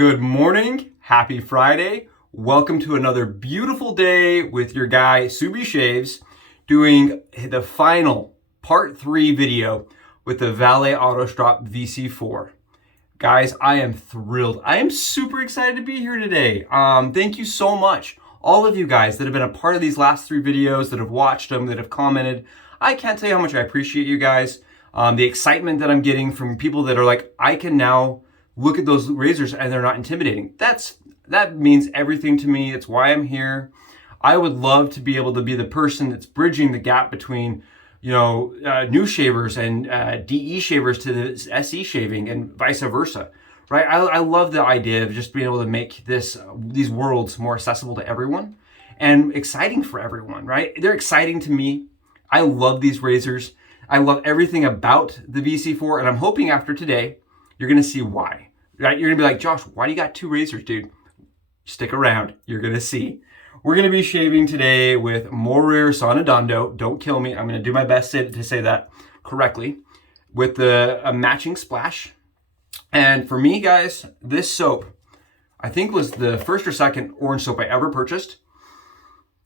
Good morning, happy Friday. Welcome to another beautiful day with your guy, Subi Shaves, doing the final part 3 video with the Vallet Autostrop VC4. Guys, I am thrilled. I am super excited to be here today. Thank you so much. All of you guys that have been a part of these last 3 videos, that have watched them, that have commented. I can't tell you how much I appreciate you guys. The excitement that I'm getting from people that are like, I can now look at those razors and they're not intimidating. That means everything to me. It's why I'm here. I would love to be able to be the person that's bridging the gap between, new shavers and DE shavers to the SE shaving and vice versa, right? I love the idea of just being able to make these worlds more accessible to everyone and exciting for everyone, right? They're exciting to me. I love these razors. I love everything about the VC4, and I'm hoping after today, you're gonna see why, right? You're gonna be like, Josh, why do you got 2 razors, dude? Stick around, you're gonna see. We're gonna be shaving today with Morir Sonando. Don't kill me, I'm gonna do my best to say that correctly. With a matching splash. And for me, guys, this soap, I think was the first or second orange soap I ever purchased.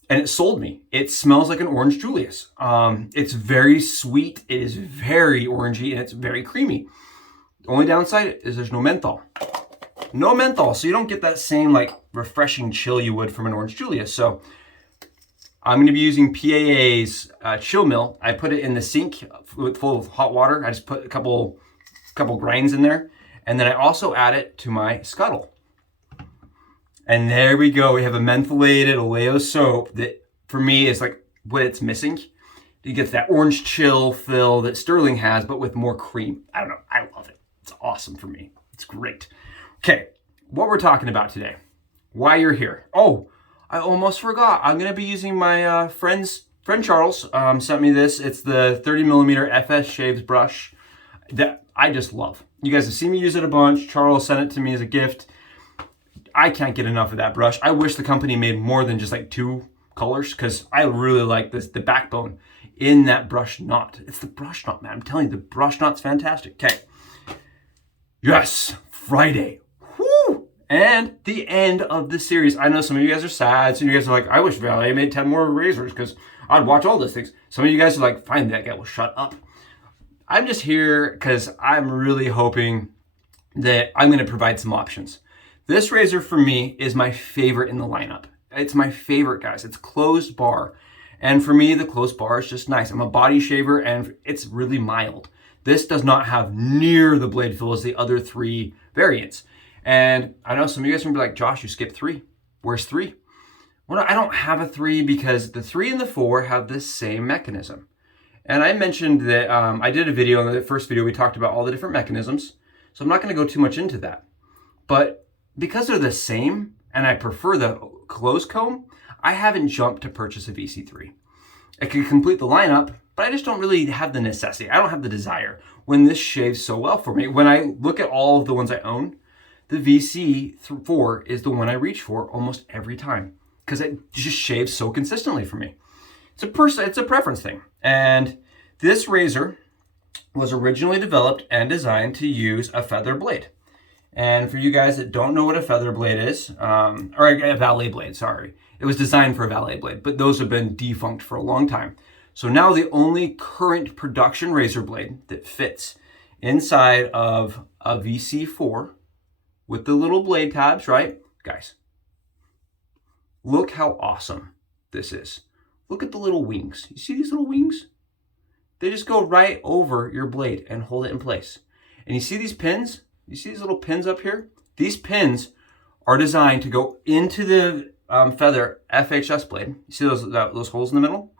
And it sold me. It smells like an orange Julius. It's very sweet, it is very orangey, and it's very creamy. The only downside is there's no menthol. No menthol, so you don't get that same like refreshing chill you would from an orange Julius. So I'm gonna be using PAA's chill mill. I put it in the sink full of hot water. I just put a couple grinds in there. And then I also add it to my scuttle. And there we go. We have a mentholated Oleo soap that for me is like what it's missing. You get that orange chill feel that Sterling has, but with more cream. I don't know, I love it. It's awesome for me. It's great. Okay, what we're talking about today, why you're here. Oh, I almost forgot. I'm gonna be using my friend Charles sent me this. It's the 30mm FS Shaves brush that I just love. You guys have seen me use it a bunch. Charles sent it to me as a gift. I can't get enough of that brush. I wish the company made more than just like 2 colors because I really like the backbone in that brush knot. It's the brush knot, man. I'm telling you, the brush knot's fantastic. Okay. Yes, Friday. Woo! And the end of the series. I know some of you guys are sad. Some of you guys are like, I wish Vallet made 10 more razors because I'd watch all those things. Some of you guys are like, fine, that guy will shut up. I'm just here because I'm really hoping that I'm going to provide some options. This razor for me is my favorite in the lineup. It's my favorite, guys. It's closed bar. And for me, the closed bar is just nice. I'm a body shaver and it's really mild. This does not have near the blade feel as the other 3 variants. And I know some of you guys are gonna be like, Josh, you skipped 3. Where's 3? Well, I don't have a 3 because the 3 and the 4 have the same mechanism. And I mentioned that I did a video, in the first video, we talked about all the different mechanisms. So I'm not gonna go too much into that. But because they're the same, and I prefer the closed comb, I haven't jumped to purchase a VC3. I could complete the lineup, but I just don't really have the necessity. I don't have the desire when this shaves so well for me. When I look at all of the ones I own, the VC4 is the one I reach for almost every time because it just shaves so consistently for me. It's a preference thing. And this razor was originally developed and designed to use a feather blade. And for you guys that don't know what a feather blade is, or a Vallet blade, sorry. It was designed for a Vallet blade, but those have been defunct for a long time. So now the only current production razor blade that fits inside of a VC4 with the little blade tabs, right? Guys, look how awesome this is. Look at the little wings. You see these little wings? They just go right over your blade and hold it in place. And you see these pins? You see these little pins up here? These pins are designed to go into the feather FHS blade. You see those holes in the middle?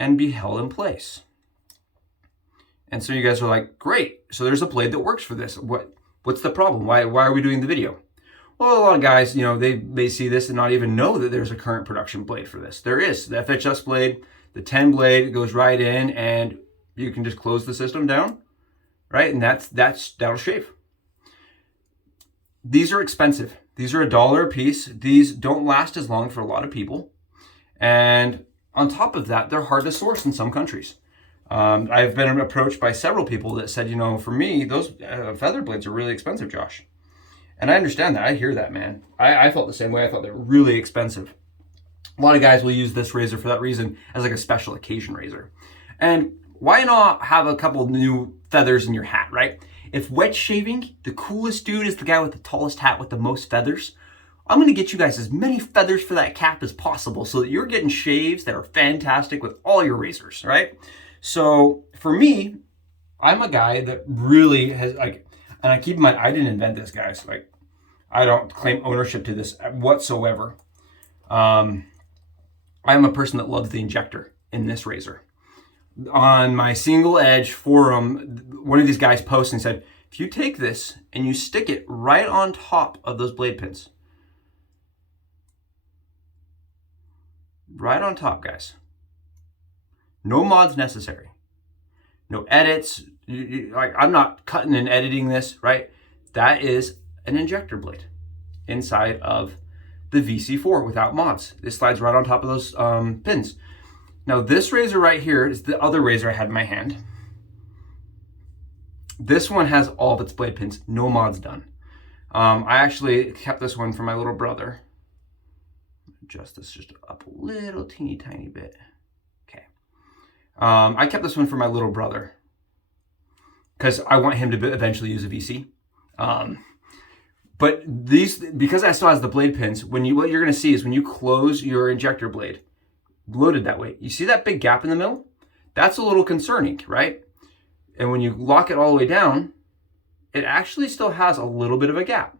And be held in place. And so you guys are like, great. So there's a blade that works for this. What's the problem? Why are we doing the video? Well, a lot of guys, they see this and not even know that there's a current production blade for this. There is. The FHS blade, the 10 blade goes right in and you can just close the system down. Right, and that'll shave. These are expensive. These are $1 a piece. These don't last as long for a lot of people. And on top of that, they're hard to source in some countries. I've been approached by several people that said, for me, those feather blades are really expensive, Josh. And I understand that. I hear that, man. I felt the same way. I thought they were really expensive. A lot of guys will use this razor for that reason as like a special occasion razor. And why not have a couple new feathers in your hat, right? If wet shaving, the coolest dude is the guy with the tallest hat with the most feathers, I'm gonna get you guys as many feathers for that cap as possible so that you're getting shaves that are fantastic with all your razors, right? So for me, I'm a guy that really has like, and I keep in mind, I didn't invent this, guys. Like, I don't claim ownership to this whatsoever. I'm a person that loves the injector in this razor. On my single edge forum, one of these guys posted and said, if you take this and you stick it right on top of those blade pins, right on top, guys, no mods necessary, no edits. Like, I'm not cutting and editing this, right? That is an injector blade inside of the VC4 without mods. This slides right on top of those pins. Now this razor right here is the other razor I had in my hand. This one has all of its blade pins, no mods done. I actually kept this one for my little brother. Adjust this just up a little teeny tiny bit. Okay. I kept this one for my little brother because I want him to eventually use a VC. But these, because I still has the blade pins, what you're gonna see is when you close your injector blade, loaded that way, you see that big gap in the middle? That's a little concerning, right? And when you lock it all the way down, it actually still has a little bit of a gap.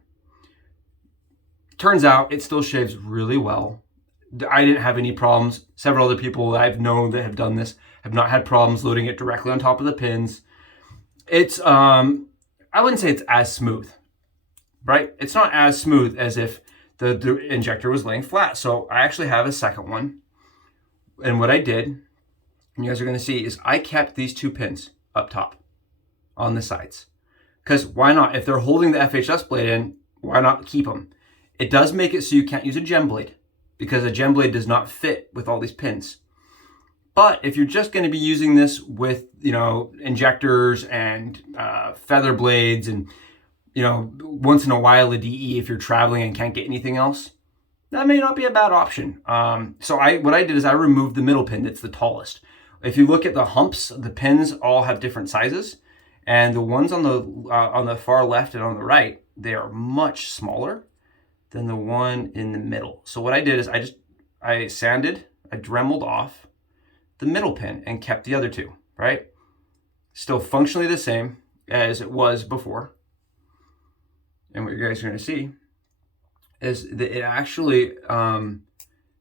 Turns out it still shaves really well. I didn't have any problems. Several other people that I've known that have done this have not had problems loading it directly on top of the pins. It's, I wouldn't say it's as smooth, right? It's not as smooth as if the injector was laying flat. So I actually have a second one. And what I did, and you guys are gonna see, is I kept these two pins up top on the sides. Because why not? If they're holding the FHS blade in, why not keep them? It does make it so you can't use a gem blade because a gem blade does not fit with all these pins. But if you're just gonna be using this with, you know, injectors and feather blades and, you know, once in a while a DE if you're traveling and can't get anything else, that may not be a bad option. So what I did is I removed the middle pin that's the tallest. If you look at the humps, the pins all have different sizes, and the ones on the far left and on the right, they are much smaller than the one in the middle. So what I did is I sanded, I dremeled off the middle pin and kept the other two, right? Still functionally the same as it was before. And what you guys are gonna see is that it actually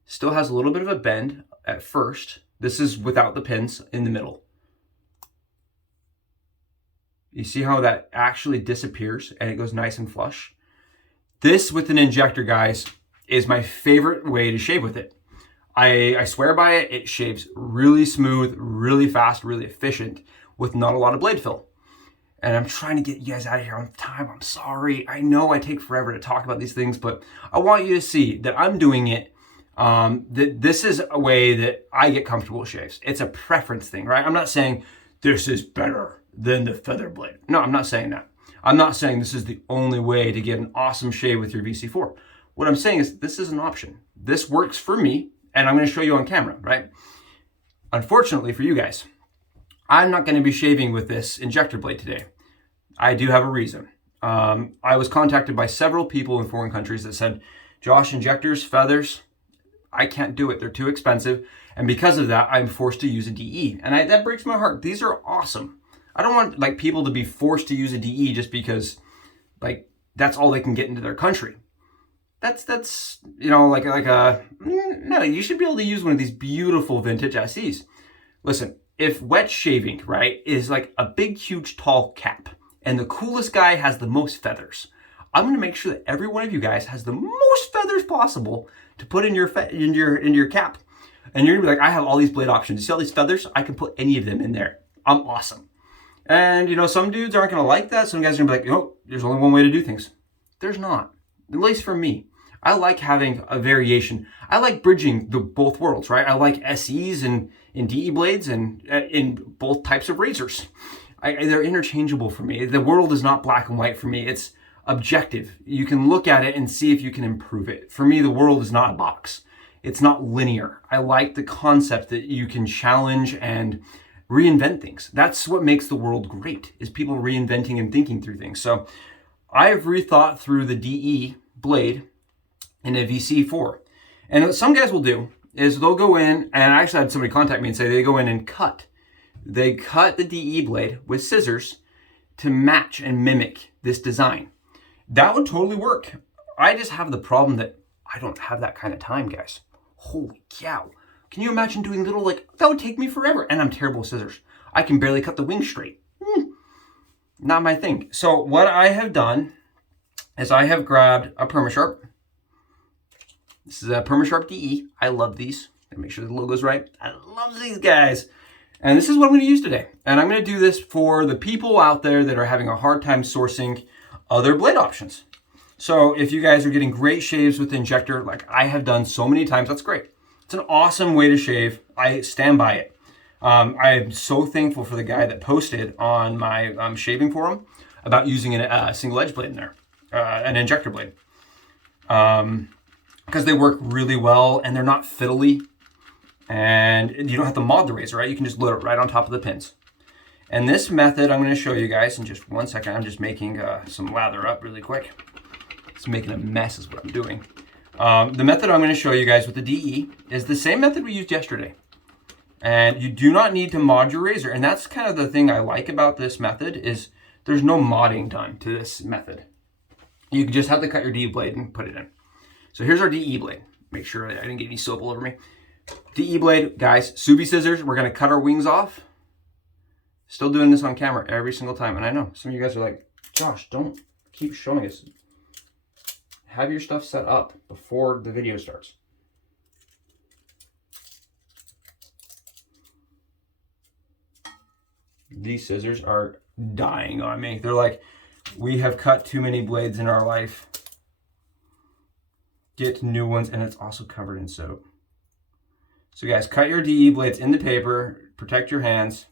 still has a little bit of a bend at first. This is without the pins in the middle. You see how that actually disappears and it goes nice and flush? This with an injector, guys, is my favorite way to shave with it. I swear by it. It shaves really smooth, really fast, really efficient with not a lot of blade fill. And I'm trying to get you guys out of here on time. I'm sorry. I know I take forever to talk about these things, but I want you to see that I'm doing it. That this is a way that I get comfortable with shaves. It's a preference thing, right? I'm not saying this is better than the feather blade. No, I'm not saying that. I'm not saying this is the only way to get an awesome shave with your VC4. What I'm saying is this is an option. This works for me, and I'm going to show you on camera, right? Unfortunately for you guys, I'm not going to be shaving with this injector blade today. I do have a reason. I was contacted by several people in foreign countries that said, Josh, injectors, feathers, I can't do it. They're too expensive. And because of that, I'm forced to use a DE. And that breaks my heart. These are awesome. I don't want like people to be forced to use a DE just because like that's all they can get into their country. That's you know, like a, no, you should be able to use one of these beautiful vintage SEs. Listen, if wet shaving, right, is like a big, huge, tall cap and the coolest guy has the most feathers, I'm going to make sure that every one of you guys has the most feathers possible to put in your cap. And you're going to be like, I have all these blade options. You see all these feathers? I can put any of them in there. I'm awesome. And, you know, some dudes aren't going to like that. Some guys are going to be like, oh, there's only one way to do things. There's not. At least for me. I like having a variation. I like bridging the both worlds, right? I like SEs and DE blades and in both types of razors. They're interchangeable for me. The world is not black and white for me. It's objective. You can look at it and see if you can improve it. For me, the world is not a box. It's not linear. I like the concept that you can challenge and reinvent things. That's what makes the world great, is people reinventing and thinking through things. So I've rethought through the DE blade in a VC4. And what some guys will do is they'll go in, and I actually had somebody contact me and say they go in and cut. They cut the DE blade with scissors to match and mimic this design. That would totally work. I just have the problem that I don't have that kind of time, guys. Holy cow. Can you imagine doing little, that would take me forever. And I'm terrible with scissors. I can barely cut the wing straight. Not my thing. So what I have done is I have grabbed a Permasharp. This is a Permasharp DE. I love these. Make sure the logo's right. I love these guys. And this is what I'm going to use today. And I'm going to do this for the people out there that are having a hard time sourcing other blade options. So if you guys are getting great shaves with the Injector, like I have done so many times, that's great. It's an awesome way to shave. I stand by it. I am so thankful for the guy that posted on my shaving forum about using a single edge blade in there, an Injector blade. Because they work really well and they're not fiddly, and you don't have to mod the razor, right? You can just load it right on top of the pins. And this method I'm going to show you guys in just 1 second. I'm just making some lather up really quick. It's making a mess is what I'm doing. The method I'm going to show you guys with the DE is the same method we used yesterday. And you do not need to mod your razor. And that's kind of the thing I like about this method is there's no modding done to this method. You just have to cut your DE blade and put it in. So here's our DE blade. Make sure I didn't get any soap all over me. DE blade, guys, Subi scissors. We're going to cut our wings off. Still doing this on camera every single time. And I know some of you guys are like, Josh, don't keep showing us. Have your stuff set up before the video starts. These scissors are dying on me. They're like, we have cut too many blades in our life. Get new ones, and it's also covered in soap. So guys, cut your DE blades in the paper, protect your hands.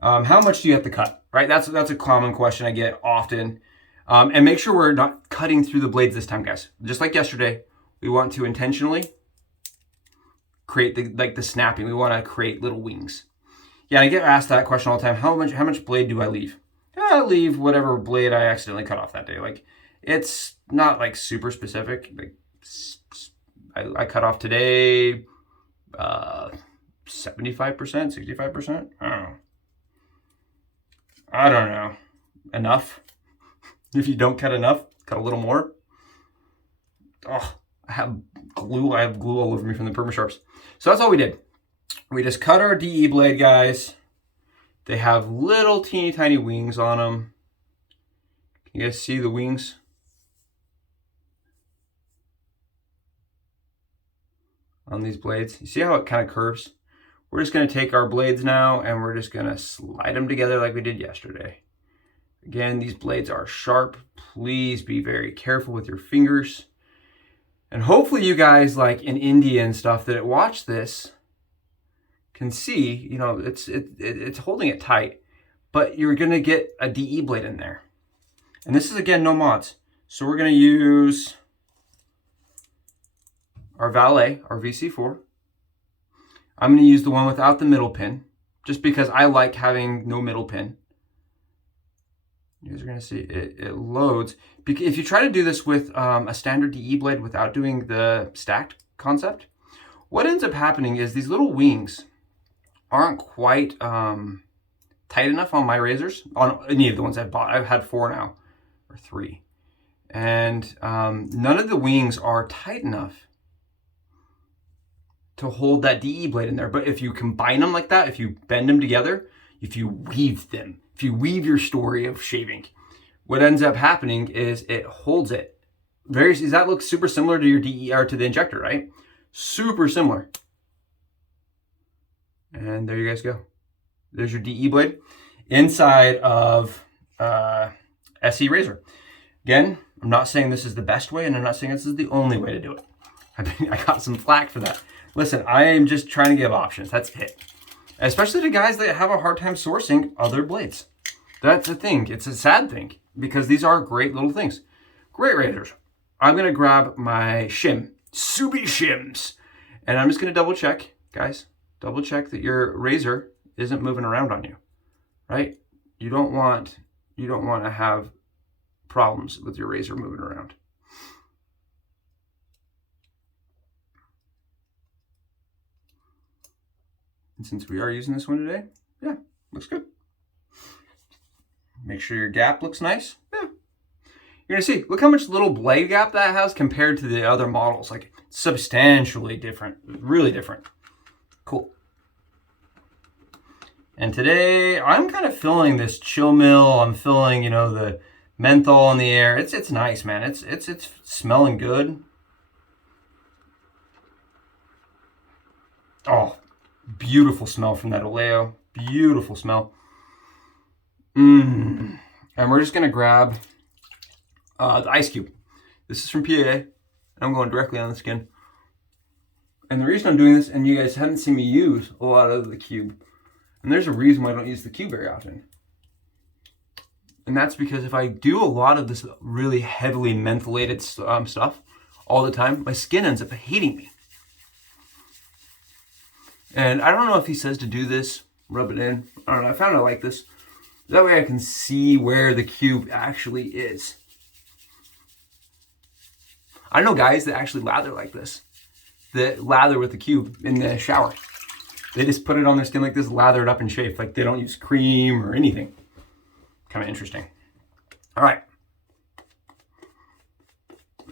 How much do you have to cut, right? That's a common question I get often. And make sure we're not cutting through the blades this time, guys. Just like yesterday, we want to intentionally create the snapping. We want to create little wings. Yeah, I get asked that question all the time. How much blade do I leave? I leave whatever blade I accidentally cut off that day. Like, it's not like super specific. Like, I cut off today 75%, 65%. I don't know. Enough. If you don't cut enough, cut a little more. Oh, I have glue all over me from the Permasharps. So that's all we did. We just cut our DE blade, guys. They have little teeny tiny wings on them. Can you guys see the wings? On these blades. You see how it kind of curves? We're just going to take our blades now and we're just going to slide them together like we did yesterday. Again, these blades are sharp. Please be very careful with your fingers. And hopefully you guys like in India and stuff that watch this can see, you know, it's holding it tight, but you're going to get a DE blade in there. And this is, again, no mods. So we're going to use our Vallet, our VC4. I'm going to use the one without the middle pin, just because I like having no middle pin. You guys are going to see it loads. If you try to do this with a standard DE blade without doing the stacked concept, what ends up happening is these little wings aren't quite tight enough on my razors, on any of the ones I've bought. I've had 4 now, or 3. And none of the wings are tight enough to hold that DE blade in there. But if you combine them like that, if you bend them together, if you weave them, if you weave your story of shaving, what ends up happening is it holds it. Does that look super similar to your DE or to the Injector, right? Super similar. And there you guys go. There's your DE blade inside of SE razor. Again, I'm not saying this is the best way, and I'm not saying this is the only way to do it. I got some flack for that. Listen, I am just trying to give options. That's it. Especially to guys that have a hard time sourcing other blades. That's the thing. It's a sad thing. because these are great little things. Great razors. I'm going to grab my shim, Subi shims, and I'm just going to double check, guys, double check that your razor isn't moving around on you, right? You don't want to have problems with your razor moving around. And since we are using this one today, yeah, looks good. Make sure your gap looks nice. Yeah. You're gonna see, look how much little blade gap that has compared to the other models. Like, substantially different, really different. Cool. And today, I'm kind of feeling this chill mill. I'm feeling, you know, the menthol in the air. It's nice, man. It's smelling good. Oh, beautiful smell from that Oleo. Beautiful smell. And we're just gonna grab the ice cube. This is from PA. I'm going directly on the skin. And the reason I'm doing this, and you guys haven't seen me use a lot of the cube, and there's a reason why I don't use the cube very often. And that's because if I do a lot of this really heavily mentholated stuff all the time, my skin ends up hating me. And I don't know if he says to do this, rub it in. I don't know, I found I like this. That way I can see where the cube actually is. I know guys that actually lather like this. That lather with the cube in the shower. They just put it on their skin like this, lather it up and shave. Like they don't use cream or anything. Kind of interesting. All right.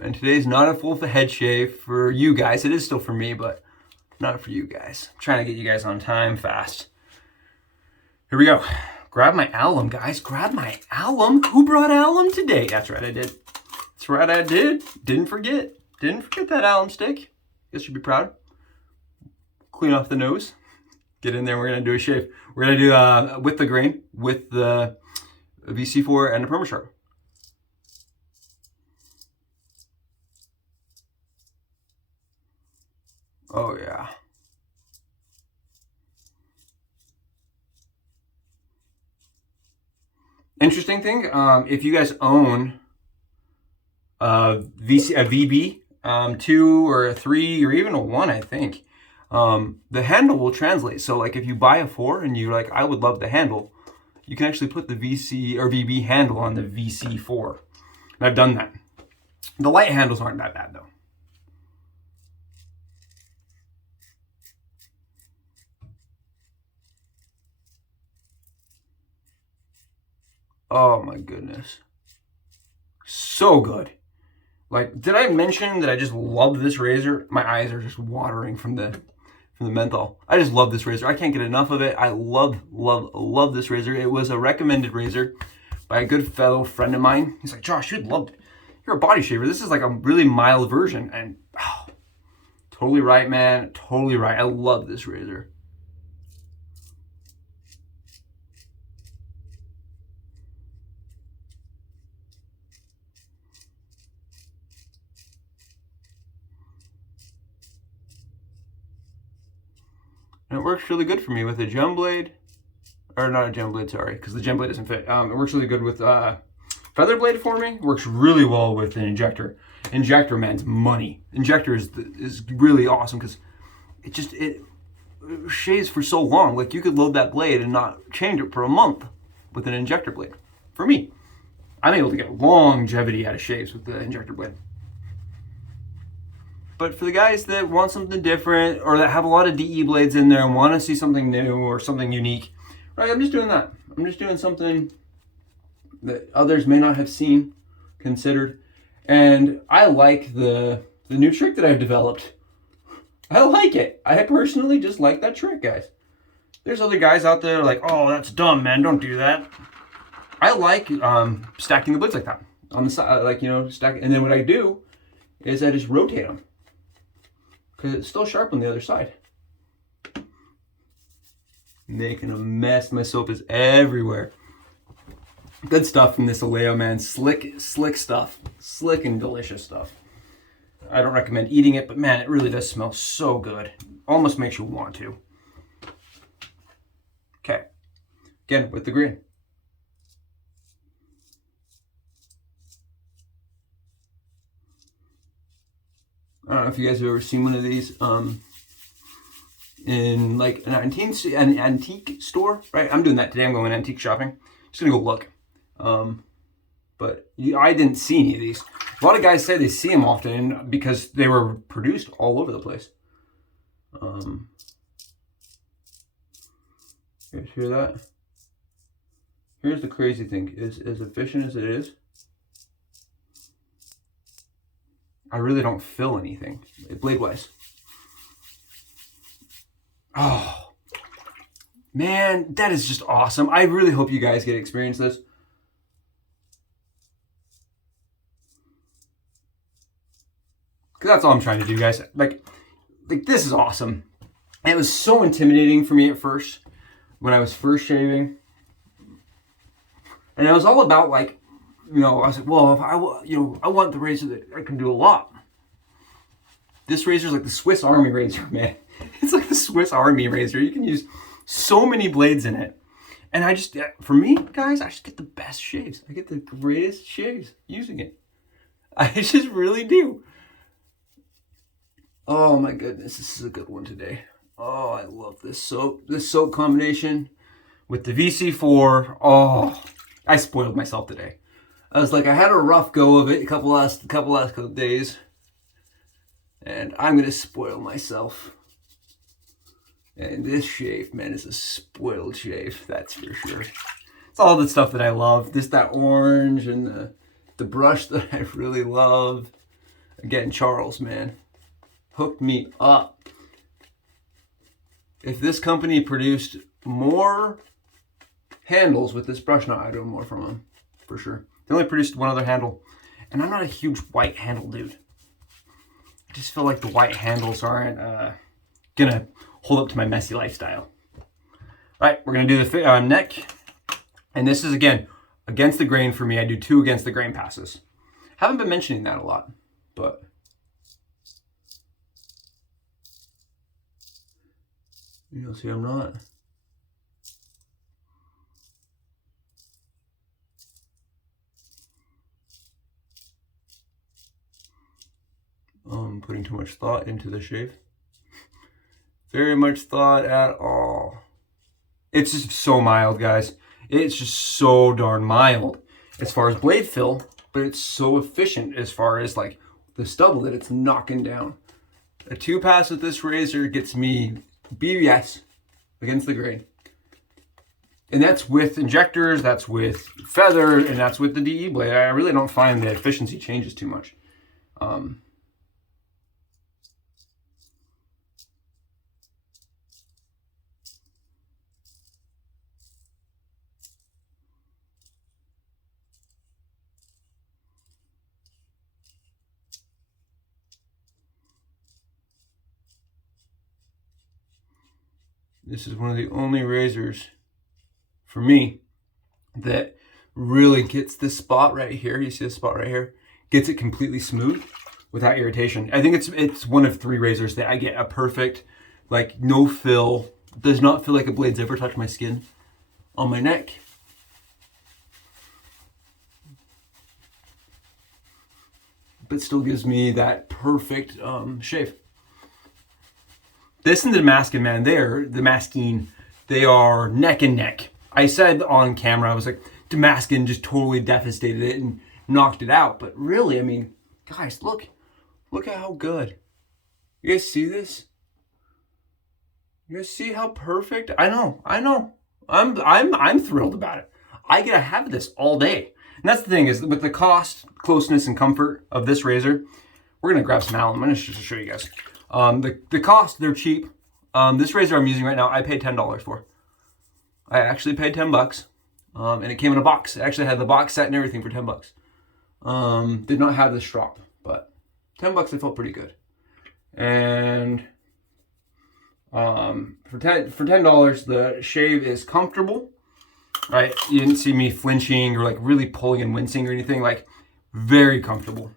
And today's not a full head shave for you guys. It is still for me, but not for you guys. I'm trying to get you guys on time fast. Here we go. Grab my alum, guys. Grab my alum. Who brought alum today? That's right, I did. That's right, I did. Didn't forget. Didn't forget that alum stick. Guess you'd be proud. Clean off the nose. Get in there. We're going to do a shave. We're going to do with the grain, with the VC4 and the Permasharp. Oh, yeah. Interesting thing, if you guys own a VB, 2 or a 3 or even a 1, I think, the handle will translate. So like if you buy a 4 and you're like, I would love the handle, you can actually put the VC or VB handle on the VC4. And I've done that. The light handles aren't that bad though. Oh my goodness. So good. Like, did I mention that I just love this razor? My eyes are just watering from the menthol. I just love this razor. I can't get enough of it. I love this razor. It was a recommended razor by a good fellow friend of mine. He's like, Josh, you'd love it. You're a body shaver. This is like a really mild version. And oh, totally right, man. Totally right. I love this razor. And it works really good for me with a gem blade, or not a gem blade, sorry, because the gem blade doesn't fit. It works really good with feather blade for me. It works really well with an injector. Injector, man's money. Injector is really awesome because it shaves for so long. Like you could load that blade and not change it for a month with an injector blade. For me, I'm able to get longevity out of shaves with the injector blade. But for the guys that want something different or that have a lot of DE blades in there and want to see something new or something unique, right, I'm just doing that. I'm just doing something that others may not have seen, considered. And I like the new trick that I've developed. I like it. I personally just like that trick, guys. There's other guys out there like, oh, that's dumb, man. Don't do that. I like stacking the blades like that on the side, like, you know, stack. And then what I do is I just rotate them, because it's still sharp on the other side. Making a mess. My soap is everywhere. Good stuff from this Oleo, man. Slick stuff. Slick and delicious stuff. I don't recommend eating it, but man, it really does smell so good. Almost makes you want to. Okay. Again, with the green. I don't know if you guys have ever seen one of these in like an antique store, right? I'm doing that today. I'm going antique shopping. Just gonna go look. But I didn't see any of these. A lot of guys say they see them often because they were produced all over the place. You guys hear that? Here's the crazy thing: is as efficient as it is, I really don't feel anything blade-wise. Oh, man, that is just awesome. I really hope you guys get to experience this. Because that's all I'm trying to do, guys. Like this is awesome. And it was so intimidating for me at first when I was first shaving. And it was all about like, you know, I was like, well, if I want the razor that I can do a lot. This razor is like the Swiss Army razor, man. It's like the Swiss Army razor. You can use so many blades in it. And I just, for me, guys, I just get the best shaves. I get the greatest shaves using it. I just really do. Oh my goodness, this is a good one today. Oh, I love this soap. This soap combination with the VC4. Oh, I spoiled myself today. I was like, I had a rough go of it a couple last days. And I'm gonna spoil myself. And this shave, man, is a spoiled shave, that's for sure. It's all the stuff that I love. That orange and the brush that I really love. Again, Charles, man, hooked me up. If this company produced more handles with this brush knot, I'd do more from them, for sure. They only produced one other handle, and I'm not a huge white handle dude. I just feel like the white handles aren't gonna hold up to my messy lifestyle. All right, we're gonna do the neck, and this is again against the grain for me. I do 2 against the grain passes. Haven't been mentioning that a lot, but you'll see I'm not. Putting too much thought into the shave. Very much thought at all. It's just so mild, guys. It's just so darn mild as far as blade fill, but it's so efficient as far as like the stubble that it's knocking down. A 2-pass with this razor gets me BBS against the grain. And that's with injectors, that's with feather, and that's with the DE blade. I really don't find the efficiency changes too much. This is one of the only razors for me that really gets this spot right here. You see this spot right here? Gets it completely smooth without irritation. I think it's one of 3 razors that I get a perfect, like no fill, does not feel like a blade's ever touched my skin on my neck. But still gives me that perfect shave. This and the Damascus, man, they are neck and neck. I said on camera, I was like, Damascus just totally devastated it and knocked it out. But really, I mean, guys, look at how good. You guys see this? You guys see how perfect? I know. I'm thrilled about it. I get to have this all day. And that's the thing is with the cost, closeness, and comfort of this razor, we're gonna grab some alum. I'm gonna just show you guys. The cost, they're cheap. This razor I'm using right now, I paid $10 for. I actually paid 10 bucks. And it came in a box. It actually had the box set and everything for 10 bucks. Did not have the strap, but 10 bucks, I felt pretty good. And for $10, the shave is comfortable. Right? You didn't see me flinching or like really pulling and wincing or anything. Like very comfortable.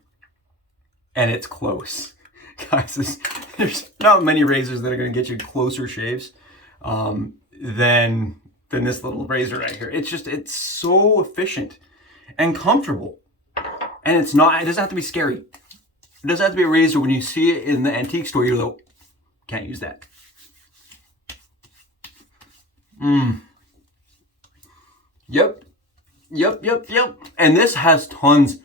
And it's close. Guys, there's not many razors that are going to get you closer shaves than this little razor right here. It's so efficient and comfortable. And it doesn't have to be scary. It doesn't have to be a razor. When you see it in the antique store, you're like, can't use that. Yep. And this has tons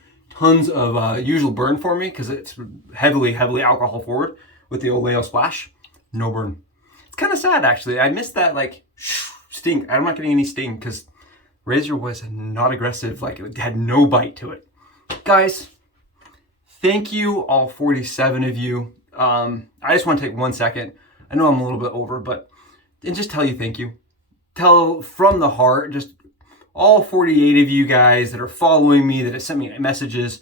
of usual burn for me because it's heavily alcohol forward with the Oleo splash. No burn. It's kind of sad, actually. I missed that, like, sting. I'm not getting any sting because razor was not aggressive. Like, it had no bite to it. Guys, thank you, all 47 of you. I just want to take 1 second. I know I'm a little bit over, and just tell you thank you. Tell from the heart, just all 48 of you guys that are following me, that have sent me messages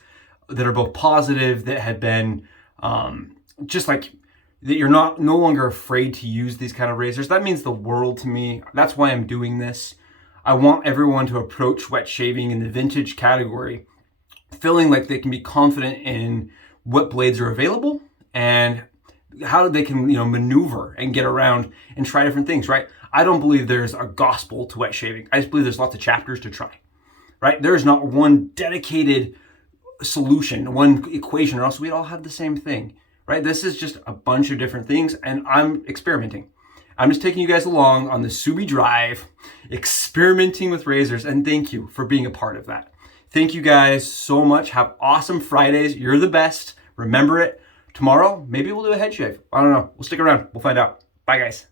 that are both positive, that had been just like, that you're no longer afraid to use these kind of razors. That means the world to me. That's why I'm doing this. I want everyone to approach wet shaving in the vintage category feeling like they can be confident in what blades are available and how they can, maneuver and get around and try different things, right? I don't believe there's a gospel to wet shaving. I just believe there's lots of chapters to try, right? There's not one dedicated solution, one equation, or else we'd all have the same thing, right? This is just a bunch of different things, and I'm experimenting. I'm just taking you guys along on the Subi drive, experimenting with razors, and thank you for being a part of that. Thank you guys so much. Have awesome Fridays. You're the best. Remember it. Tomorrow, maybe we'll do a head shave. I don't know. We'll stick around. We'll find out. Bye, guys.